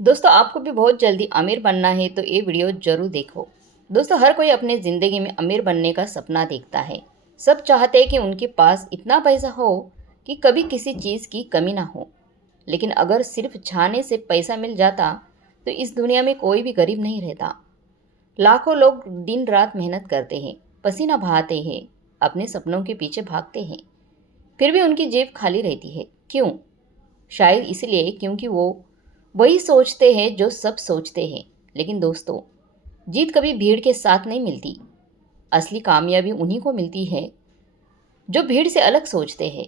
दोस्तों आपको भी बहुत जल्दी अमीर बनना है तो ये वीडियो जरूर देखो। दोस्तों हर कोई अपने ज़िंदगी में अमीर बनने का सपना देखता है। सब चाहते हैं कि उनके पास इतना पैसा हो कि कभी किसी चीज़ की कमी ना हो। लेकिन अगर सिर्फ छाने से पैसा मिल जाता तो इस दुनिया में कोई भी गरीब नहीं रहता। लाखों लोग दिन रात मेहनत करते हैं, पसीना बहाते हैं, अपने सपनों के पीछे भागते हैं, फिर भी उनकी जेब खाली रहती है। क्यों? शायद इसलिए क्योंकि वो वही सोचते हैं जो सब सोचते हैं। लेकिन दोस्तों, जीत कभी भीड़ के साथ नहीं मिलती। असली कामयाबी उन्हीं को मिलती है जो भीड़ से अलग सोचते हैं,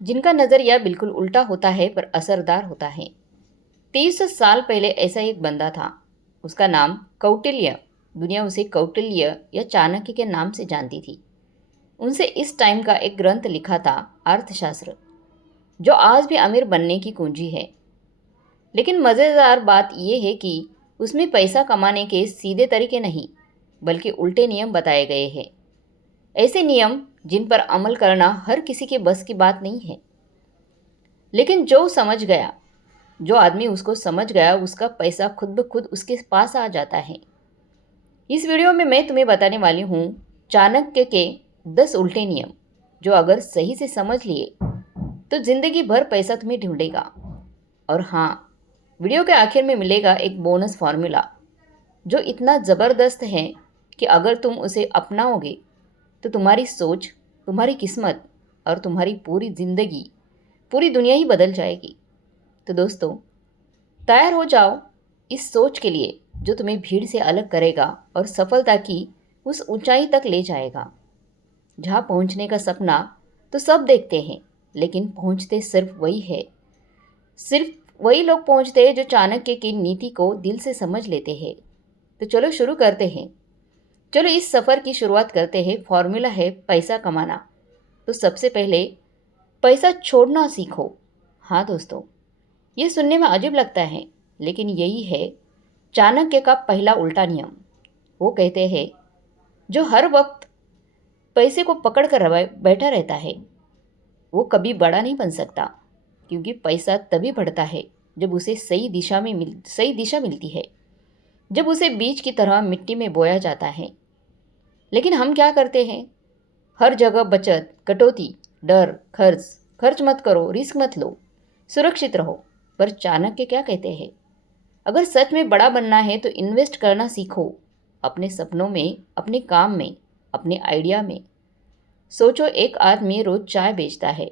जिनका नज़रिया बिल्कुल उल्टा होता है पर असरदार होता है। 2300 साल पहले ऐसा एक बंदा था। उसका नाम कौटिल्य। दुनिया उसे कौटिल्य या चाणक्य के नाम से जानती थी। उनसे इस टाइम का एक ग्रंथ लिखा था, अर्थशास्त्र, जो आज भी अमीर बनने की कुंजी है। लेकिन मज़ेदार बात यह है कि उसमें पैसा कमाने के सीधे तरीके नहीं, बल्कि उल्टे नियम बताए गए हैं। ऐसे नियम जिन पर अमल करना हर किसी के बस की बात नहीं है। लेकिन जो आदमी उसको समझ गया, उसका पैसा खुद ब खुद उसके पास आ जाता है। इस वीडियो में मैं तुम्हें बताने वाली हूँ चाणक्य के 10 उल्टे नियम, जो अगर सही से समझ लिए तो जिंदगी भर पैसा तुम्हें ढूंढेगा। और हाँ, वीडियो के आखिर में मिलेगा एक बोनस फॉर्मूला जो इतना ज़बरदस्त है कि अगर तुम उसे अपनाओगे तो तुम्हारी सोच, तुम्हारी किस्मत और तुम्हारी पूरी ज़िंदगी, पूरी दुनिया ही बदल जाएगी। तो दोस्तों, तैयार हो जाओ इस सोच के लिए जो तुम्हें भीड़ से अलग करेगा और सफलता की उस ऊंचाई तक ले जाएगा जहाँ पहुँचने का सपना तो सब देखते हैं, लेकिन पहुँचते सिर्फ वही लोग पहुँचते हैं जो चाणक्य की नीति को दिल से समझ लेते हैं। तो चलो शुरू करते हैं। चलो इस सफ़र की शुरुआत करते हैं। फॉर्मूला है पैसा कमाना। तो सबसे पहले पैसा छोड़ना सीखो। हाँ दोस्तों, ये सुनने में अजीब लगता है, लेकिन यही है चाणक्य का पहला उल्टा नियम। वो कहते हैं, जो हर वक्त पैसे को पकड़ कर बैठा रहता है वो कभी बड़ा नहीं बन सकता, क्योंकि पैसा तभी बढ़ता है जब उसे सही दिशा मिलती है, जब उसे बीज की तरह मिट्टी में बोया जाता है। लेकिन हम क्या करते हैं? हर जगह बचत, कटौती, डर, खर्च मत करो, रिस्क मत लो, सुरक्षित रहो। पर चाणक्य क्या कहते हैं? अगर सच में बड़ा बनना है तो इन्वेस्ट करना सीखो। अपने सपनों में, अपने काम में, अपने आइडिया में। सोचो, एक आदमी रोज चाय बेचता है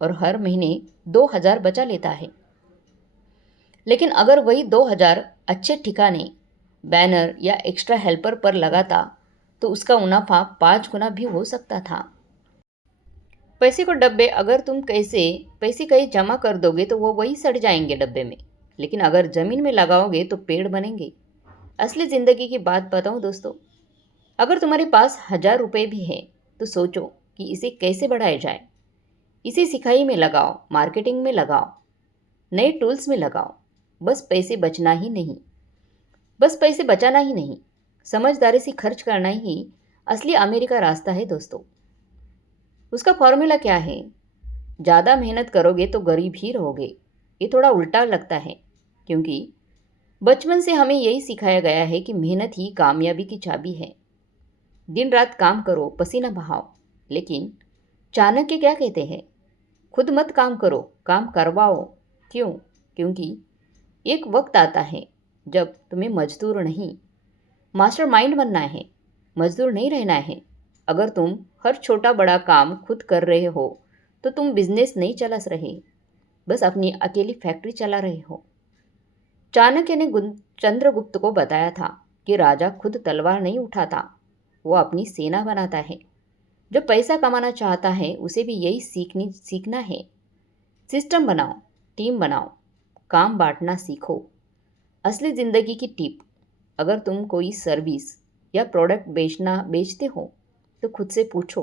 और हर महीने 2000 बचा लेता है। लेकिन अगर वही 2000 अच्छे ठिकाने, बैनर या एक्स्ट्रा हेल्पर पर लगाता तो उसका मुनाफा 5 गुना भी हो सकता था। पैसे को डब्बे, अगर तुम पैसे कहीं जमा कर दोगे तो वो वही सड़ जाएंगे डब्बे में। लेकिन अगर जमीन में लगाओगे तो पेड़ बनेंगे। असली जिंदगी की बात बताऊं दोस्तों, अगर तुम्हारे पास 1000 रुपये भी है तो सोचो कि इसे कैसे बढ़ाया जाए। इसे सिखाई में लगाओ, मार्केटिंग में लगाओ, नए टूल्स में लगाओ। बस पैसे बचाना ही नहीं, समझदारी से खर्च करना ही असली अमीरी का रास्ता है दोस्तों। उसका फॉर्मूला क्या है? ज़्यादा मेहनत करोगे तो गरीब ही रहोगे। ये थोड़ा उल्टा लगता है, क्योंकि बचपन से हमें यही सिखाया गया है कि मेहनत ही कामयाबी की चाबी है। दिन रात काम करो, पसीना बहाओ। लेकिन चाणक्य क्या कहते हैं? खुद मत काम करो, काम करवाओ। क्यों? क्योंकि एक वक्त आता है जब तुम्हें मजदूर नहीं, मास्टरमाइंड बनना है, मजदूर नहीं रहना है। अगर तुम हर छोटा बड़ा काम खुद कर रहे हो तो तुम बिजनेस नहीं चला रहे, बस अपनी अकेली फैक्ट्री चला रहे हो। चाणक्य ने चंद्रगुप्त को बताया था कि राजा खुद तलवार नहीं उठाता, वो अपनी सेना बनाता है। जो पैसा कमाना चाहता है उसे भी यही सीखना है। सिस्टम बनाओ, टीम बनाओ, काम बांटना सीखो। असली ज़िंदगी की टिप, अगर तुम कोई सर्विस या प्रोडक्ट बेचते हो तो खुद से पूछो,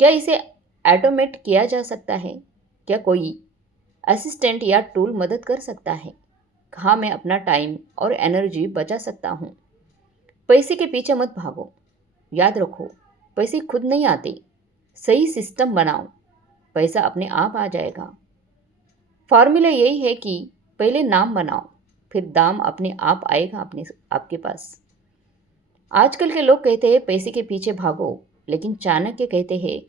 क्या इसे ऑटोमेट किया जा सकता है? क्या कोई असिस्टेंट या टूल मदद कर सकता है? कहाँ मैं अपना टाइम और एनर्जी बचा सकता हूँ? पैसे के पीछे मत भागो। याद रखो, पैसे खुद नहीं आते। सही सिस्टम बनाओ, पैसा अपने आप आ जाएगा। फॉर्मूला यही है कि पहले नाम बनाओ, फिर दाम अपने आप आएगा आपके पास। आजकल के लोग कहते हैं पैसे के पीछे भागो, लेकिन चाणक्य कहते हैं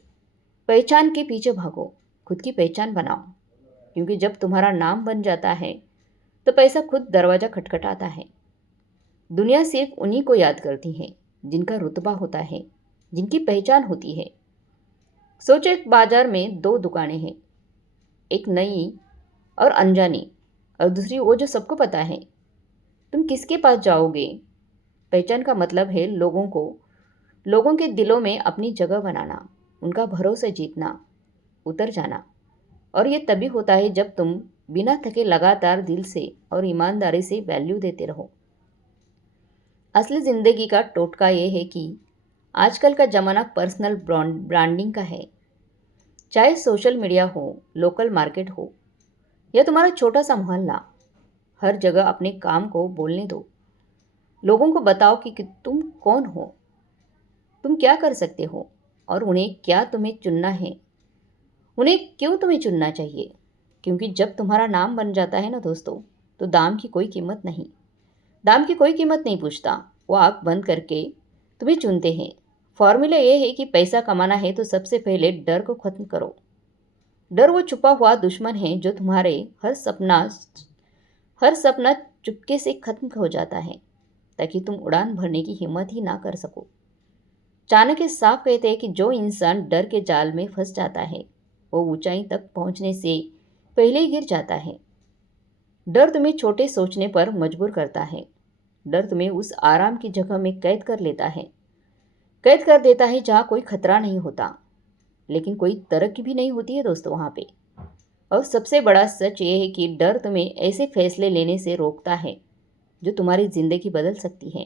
पहचान के पीछे भागो, खुद की पहचान बनाओ। क्योंकि जब तुम्हारा नाम बन जाता है तो पैसा खुद दरवाज़ा खटखटाता है। दुनिया सिर्फ उन्हीं को याद करती है जिनका रुतबा होता है, जिनकी पहचान होती है। सोचो, एक बाजार में दो दुकानें हैं, एक नई और अनजानी, और दूसरी वो जो सबको पता है। तुम किसके पास जाओगे? पहचान का मतलब है लोगों के दिलों में अपनी जगह बनाना, उनका भरोसा जीतना, उतर जाना। और ये तभी होता है जब तुम बिना थके लगातार दिल से और ईमानदारी से वैल्यू देते रहो। असली ज़िंदगी का टोटका ये है कि आजकल का ज़माना पर्सनल ब्रांडिंग का है। चाहे सोशल मीडिया हो, लोकल मार्केट हो, या तुम्हारा छोटा सा मोहल्ला, हर जगह अपने काम को बोलने दो। लोगों को बताओ कि तुम कौन हो, तुम क्या कर सकते हो, और उन्हें क्या तुम्हें चुनना है, उन्हें क्यों तुम्हें चुनना चाहिए। क्योंकि जब तुम्हारा नाम बन जाता है ना दोस्तों, तो दाम की कोई कीमत नहीं पूछता। वो आँख बंद करके तुम्हें चुनते हैं। फॉर्मूला ये है कि पैसा कमाना है तो सबसे पहले डर को खत्म करो। डर वो छुपा हुआ दुश्मन है जो तुम्हारे हर सपना चुपके से खत्म हो जाता है, ताकि तुम उड़ान भरने की हिम्मत ही ना कर सको। चाणक्य साफ कहते हैं कि जो इंसान डर के जाल में फंस जाता है वो ऊंचाई तक पहुंचने से पहले ही गिर जाता है। डर तुम्हें छोटे सोचने पर मजबूर करता है। डर तुम्हें उस आराम की जगह में कैद कर देता है जहाँ कोई खतरा नहीं होता, लेकिन कोई तरक्की भी नहीं होती है दोस्तों वहाँ पे। और सबसे बड़ा सच ये है कि डर तुम्हें ऐसे फैसले लेने से रोकता है जो तुम्हारी ज़िंदगी बदल सकती है।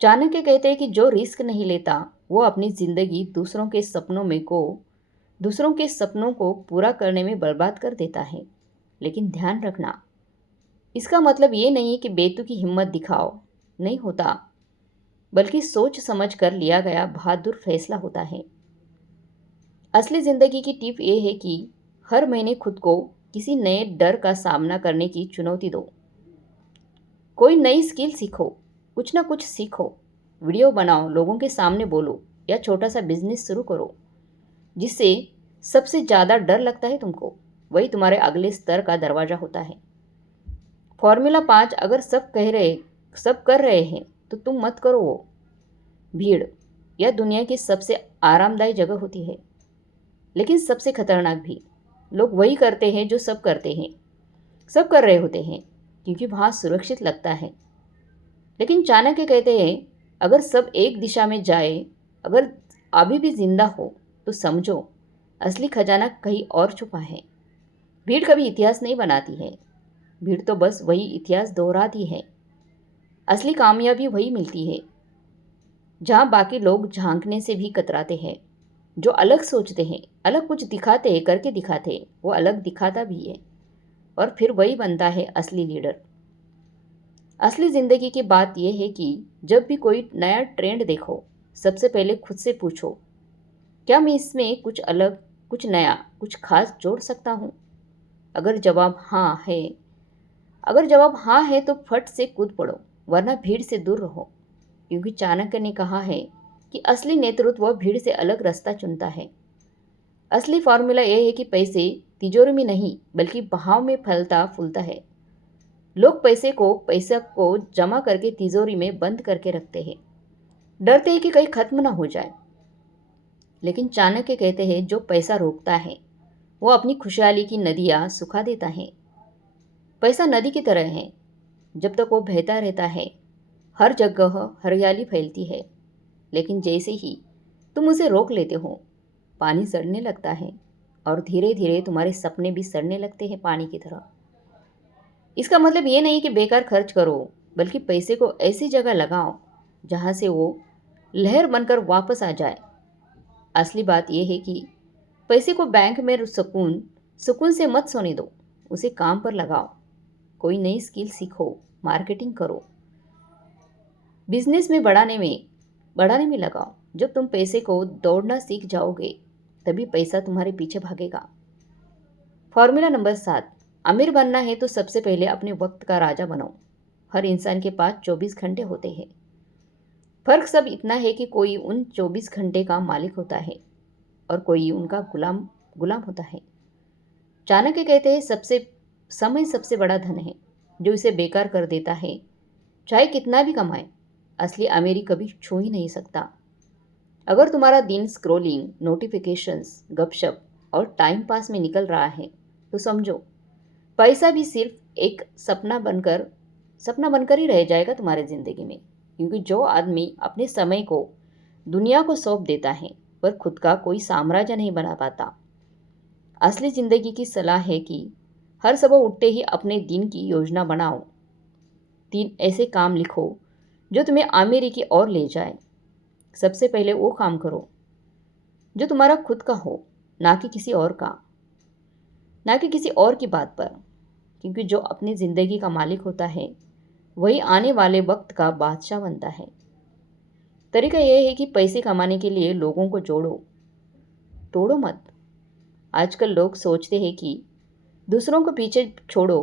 चाणक्य कहते हैं कि जो रिस्क नहीं लेता वो अपनी ज़िंदगी दूसरों के सपनों को पूरा करने में बर्बाद कर देता है। लेकिन ध्यान रखना, इसका मतलब ये नहीं कि बेतुकी हिम्मत दिखाओ नहीं होता, बल्कि सोच समझ कर लिया गया बहादुर फैसला होता है। असली ज़िंदगी की टिप ये है कि हर महीने खुद को किसी नए डर का सामना करने की चुनौती दो। कोई नई स्किल सीखो, कुछ ना कुछ सीखो, वीडियो बनाओ, लोगों के सामने बोलो, या छोटा सा बिजनेस शुरू करो। जिससे सबसे ज़्यादा डर लगता है तुमको, वही तुम्हारे अगले स्तर का दरवाज़ा होता है। फॉर्मूला 5, अगर सब कर रहे हैं तो तुम मत करो। वो भीड़ या दुनिया की सबसे आरामदायी जगह होती है, लेकिन सबसे खतरनाक भी। लोग वही करते हैं जो सब कर रहे होते हैं, क्योंकि वहाँ सुरक्षित लगता है। लेकिन चाणक्य कहते हैं अगर सब एक दिशा में जाए, अगर अभी भी जिंदा हो, तो समझो असली खजाना कहीं और छुपा है। भीड़ कभी इतिहास नहीं बनाती है, भीड़ तो बस वही इतिहास दोहराती है। असली कामयाबी वही मिलती है जहाँ बाकी लोग झांकने से भी कतराते हैं। जो अलग सोचते हैं, अलग कुछ दिखाते हैं, करके दिखाते हैं, वो अलग दिखाता भी है, और फिर वही बनता है असली लीडर। असली ज़िंदगी की बात यह है कि जब भी कोई नया ट्रेंड देखो, सबसे पहले खुद से पूछो, क्या मैं इसमें कुछ अलग, कुछ नया, कुछ खास जोड़ सकता हूँ? अगर जवाब हाँ है तो फट से कूद पड़ो, वरना भीड़ से दूर रहो। क्योंकि चाणक्य ने कहा है कि असली नेतृत्व भीड़ से अलग रास्ता चुनता है। असली फॉर्मूला यह है कि पैसे तिजोरी में नहीं, बल्कि बहाव में फलता फूलता है। लोग पैसे को जमा करके तिजोरी में बंद करके रखते हैं, डरते हैं कि कहीं खत्म ना हो जाए। लेकिन चाणक्य कहते हैं जो पैसा रोकता है वो अपनी खुशहाली की नदियाँ सुखा देता है। पैसा नदी की तरह है, जब तक वो बहता रहता है हर जगह हरियाली फैलती है। लेकिन जैसे ही तुम उसे रोक लेते हो, पानी सड़ने लगता है, और धीरे धीरे तुम्हारे सपने भी सड़ने लगते हैं पानी की तरह। इसका मतलब ये नहीं कि बेकार खर्च करो, बल्कि पैसे को ऐसी जगह लगाओ जहाँ से वो लहर बनकर वापस आ जाए। असली बात यह है कि पैसे को बैंक में सुकून से मत सोने दो, उसे काम पर लगाओ। कोई नई स्किल सीखो, मार्केटिंग करो, बिजनेस में बढ़ाने में लगाओ। जब तुम पैसे को दौड़ना सीख जाओगे, तभी पैसा तुम्हारे पीछे भागेगा। फॉर्मूला नंबर 7, अमीर बनना है तो सबसे पहले अपने वक्त का राजा बनो। हर इंसान के पास 24 घंटे होते हैं। फर्क सब इतना है कि कोई उन 24 घंटे का मालिक होता है और कोई उनका गुलाम गुलाम होता है। चाणक्य कहते हैं सबसे समय सबसे बड़ा धन है जो इसे बेकार कर देता है, चाहे कितना भी कमाए, असली अमीरी कभी छू ही नहीं सकता। अगर तुम्हारा दिन स्क्रॉलिंग, नोटिफिकेशंस, गपशप और टाइम पास में निकल रहा है तो समझो पैसा भी सिर्फ एक सपना बनकर ही रह जाएगा तुम्हारी ज़िंदगी में। क्योंकि जो आदमी अपने समय को दुनिया को सौंप देता है वह खुद का कोई साम्राज्य नहीं बना पाता। असली ज़िंदगी की सलाह है कि हर सुबह उठते ही अपने दिन की योजना बनाओ। 3 ऐसे काम लिखो जो तुम्हें आमिरी की ओर ले जाए। सबसे पहले वो काम करो जो तुम्हारा खुद का हो, ना कि किसी और का, ना कि किसी और की बात पर। क्योंकि जो अपनी ज़िंदगी का मालिक होता है वही आने वाले वक्त का बादशाह बनता है। तरीका यह है कि पैसे कमाने के लिए लोगों को जोड़ो, तोड़ो मत। आजकल लोग सोचते हैं कि दूसरों को पीछे छोड़ो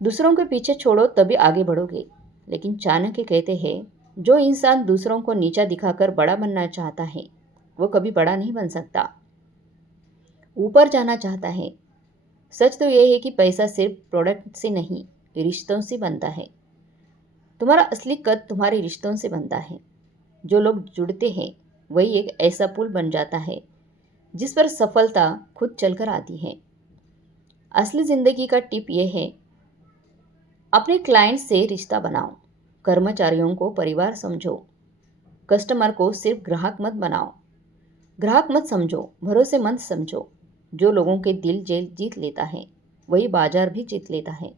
दूसरों के पीछे छोड़ो तभी आगे बढ़ोगे। लेकिन चाणक्य कहते हैं जो इंसान दूसरों को नीचा दिखाकर बड़ा बनना चाहता है वो कभी बड़ा नहीं बन सकता, ऊपर जाना चाहता है। सच तो यह है कि पैसा सिर्फ प्रोडक्ट से नहीं, रिश्तों से बनता है। तुम्हारा असली कद तुम्हारे रिश्तों से बनता है। जो लोग जुड़ते हैं वही एक ऐसा पुल बन जाता है जिस पर सफलता खुद चलकर आती है। असली ज़िंदगी का टिप यह है, अपने क्लाइंट से रिश्ता बनाओ, कर्मचारियों को परिवार समझो, कस्टमर को सिर्फ ग्राहक मत बनाओ, ग्राहक मत समझो, भरोसेमंद समझो। जो लोगों के दिल जेल जीत लेता है वही बाजार भी जीत लेता है।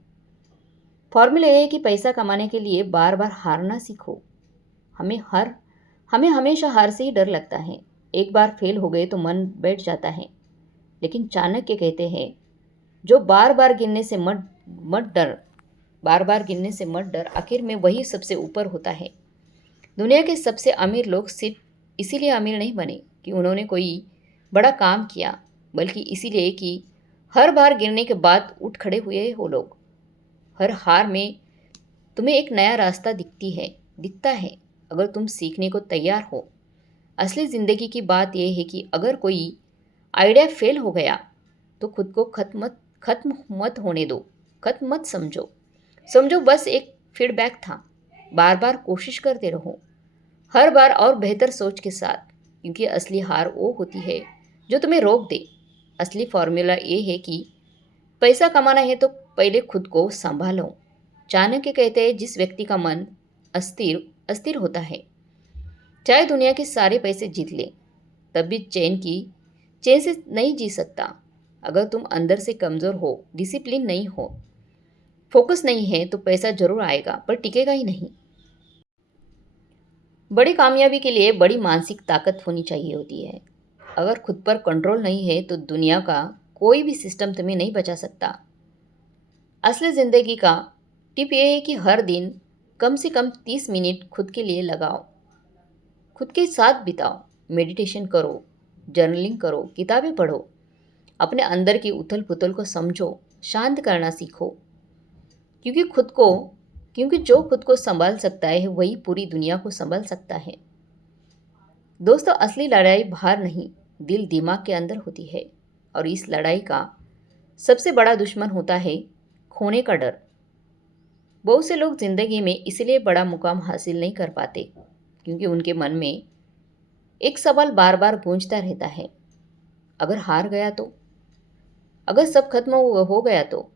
फॉर्मूला यह है कि पैसा कमाने के लिए बार बार हारना सीखो। हमें हर हमें हमेशा हार से ही डर लगता है। एक बार फेल हो गए तो मन बैठ जाता है। लेकिन चाणक्य कहते हैं जो बार बार गिनने से मत डर, आखिर में वही सबसे ऊपर होता है। दुनिया के सबसे अमीर लोग सिर्फ इसीलिए अमीर नहीं बने कि उन्होंने कोई बड़ा काम किया, बल्कि इसीलिए कि हर बार गिरने के बाद उठ खड़े हुए हो लोग। हर हार में तुम्हें एक नया रास्ता दिखता है अगर तुम सीखने को तैयार हो। असली ज़िंदगी की बात यह है कि अगर कोई आइडिया फेल हो गया तो खुद को खत्म मत होने दो, खत्म मत समझो बस एक फीडबैक था। बार बार कोशिश करते रहो, हर बार और बेहतर सोच के साथ। क्योंकि असली हार वो होती है जो तुम्हें रोक दे। असली फॉर्मूला ये है कि पैसा कमाना है तो पहले खुद को संभालो। चाणक्य कहते हैं जिस व्यक्ति का मन अस्थिर अस्थिर होता है, चाहे दुनिया के सारे पैसे जीत ले, तब भी चैन से नहीं जी सकता। अगर तुम अंदर से कमज़ोर हो, डिसिप्लिन नहीं हो, फोकस नहीं है तो पैसा जरूर आएगा पर टिकेगा ही नहीं। बड़ी कामयाबी के लिए बड़ी मानसिक ताकत होनी चाहिए होती है। अगर खुद पर कंट्रोल नहीं है तो दुनिया का कोई भी सिस्टम तुम्हें नहीं बचा सकता। असली ज़िंदगी का टिप ये है कि हर दिन कम से कम 30 मिनट खुद के लिए लगाओ, खुद के साथ बिताओ। मेडिटेशन करो, जर्नलिंग करो, किताबें पढ़ो, अपने अंदर की उथल पुथल को समझो, शांत करना सीखो। क्योंकि खुद को क्योंकि जो खुद को संभाल सकता है वही पूरी दुनिया को संभाल सकता है। दोस्तों, असली लड़ाई बाहर नहीं, दिल दिमाग के अंदर होती है। और इस लड़ाई का सबसे बड़ा दुश्मन होता है खोने का डर। बहुत से लोग ज़िंदगी में इसलिए बड़ा मुकाम हासिल नहीं कर पाते क्योंकि उनके मन में एक सवाल बार बार गूंजता रहता है, अगर हार गया तो, अगर सब खत्म हो गया तो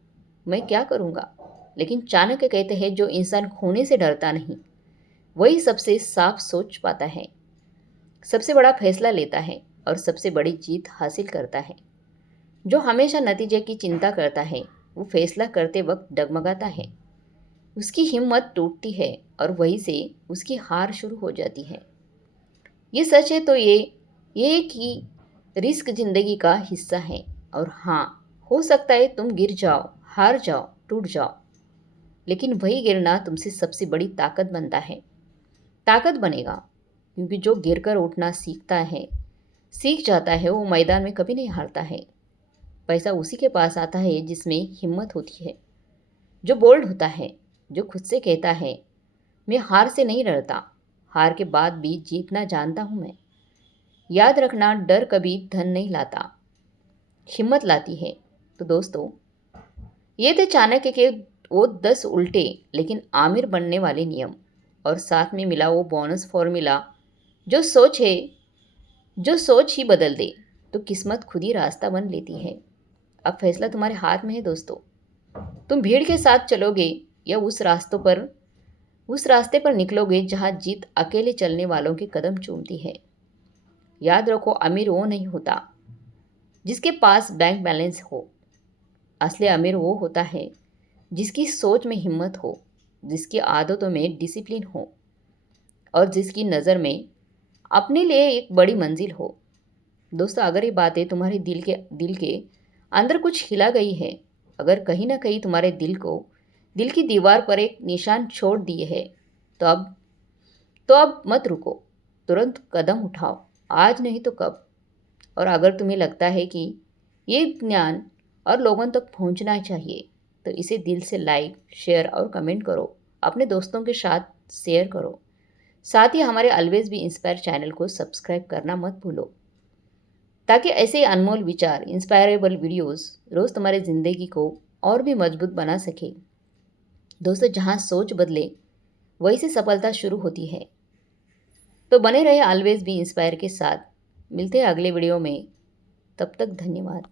मैं क्या करूँगा। लेकिन चाणक्य कहते हैं जो इंसान खोने से डरता नहीं वही सबसे साफ सोच पाता है, सबसे बड़ा फैसला लेता है और सबसे बड़ी जीत हासिल करता है। जो हमेशा नतीजे की चिंता करता है वो फैसला करते वक्त डगमगाता है, उसकी हिम्मत टूटती है और वहीं से उसकी हार शुरू हो जाती है। ये सच है तो ये कि रिस्क जिंदगी का हिस्सा है। और हाँ, हो सकता है तुम गिर जाओ, हार जाओ, टूट जाओ, लेकिन वही गिरना तुमसे सबसे बड़ी ताकत बनेगा। क्योंकि जो गिरकर उठना सीख जाता है वो मैदान में कभी नहीं हारता है। पैसा उसी के पास आता है जिसमें हिम्मत होती है, जो बोल्ड होता है, जो खुद से कहता है मैं हार से नहीं डरता, हार के बाद भी जीतना जानता हूँ मैं। याद रखना, डर कभी धन नहीं लाता, हिम्मत लाती है। तो दोस्तों, ये थे चाणक्य के वो 10 उल्टे लेकिन आमिर बनने वाले नियम, और साथ में मिला वो बोनस फॉर्मूला, जो सोच ही बदल दे तो किस्मत खुद ही रास्ता बन लेती है। अब फैसला तुम्हारे हाथ में है दोस्तों। तुम भीड़ के साथ चलोगे या उस रास्ते पर निकलोगे जहाँ जीत अकेले चलने वालों के कदम चूमती है। याद रखो, अमीर वो नहीं होता जिसके पास बैंक बैलेंस हो। असली अमीर वो होता है जिसकी सोच में हिम्मत हो, जिसकी आदतों में डिसिप्लिन हो, और जिसकी नज़र में अपने लिए एक बड़ी मंजिल हो। दोस्तों, अगर ये बातें तुम्हारे दिल के अंदर कुछ हिला गई है, अगर कहीं ना कहीं तुम्हारे दिल की दीवार पर एक निशान छोड़ दिए है, तो अब मत रुको, तुरंत कदम उठाओ, आज नहीं तो कब। और अगर तुम्हें लगता है कि ये ज्ञान और लोगों तक पहुंचना चाहिए, तो इसे दिल से लाइक, शेयर और कमेंट करो, अपने दोस्तों के साथ शेयर करो। साथ ही हमारे ऑलवेज बी इंस्पायर चैनल को सब्सक्राइब करना मत भूलो, ताकि ऐसे अनमोल विचार, इंस्पायरेबल वीडियोस रोज़ तुम्हारी ज़िंदगी को और भी मजबूत बना सके। दोस्तों, जहाँ सोच बदले वहीं से सफलता शुरू होती है। तो बने रहे ऑलवेज बी इंस्पायर के साथ। मिलते हैं अगले वीडियो में, तब तक धन्यवाद।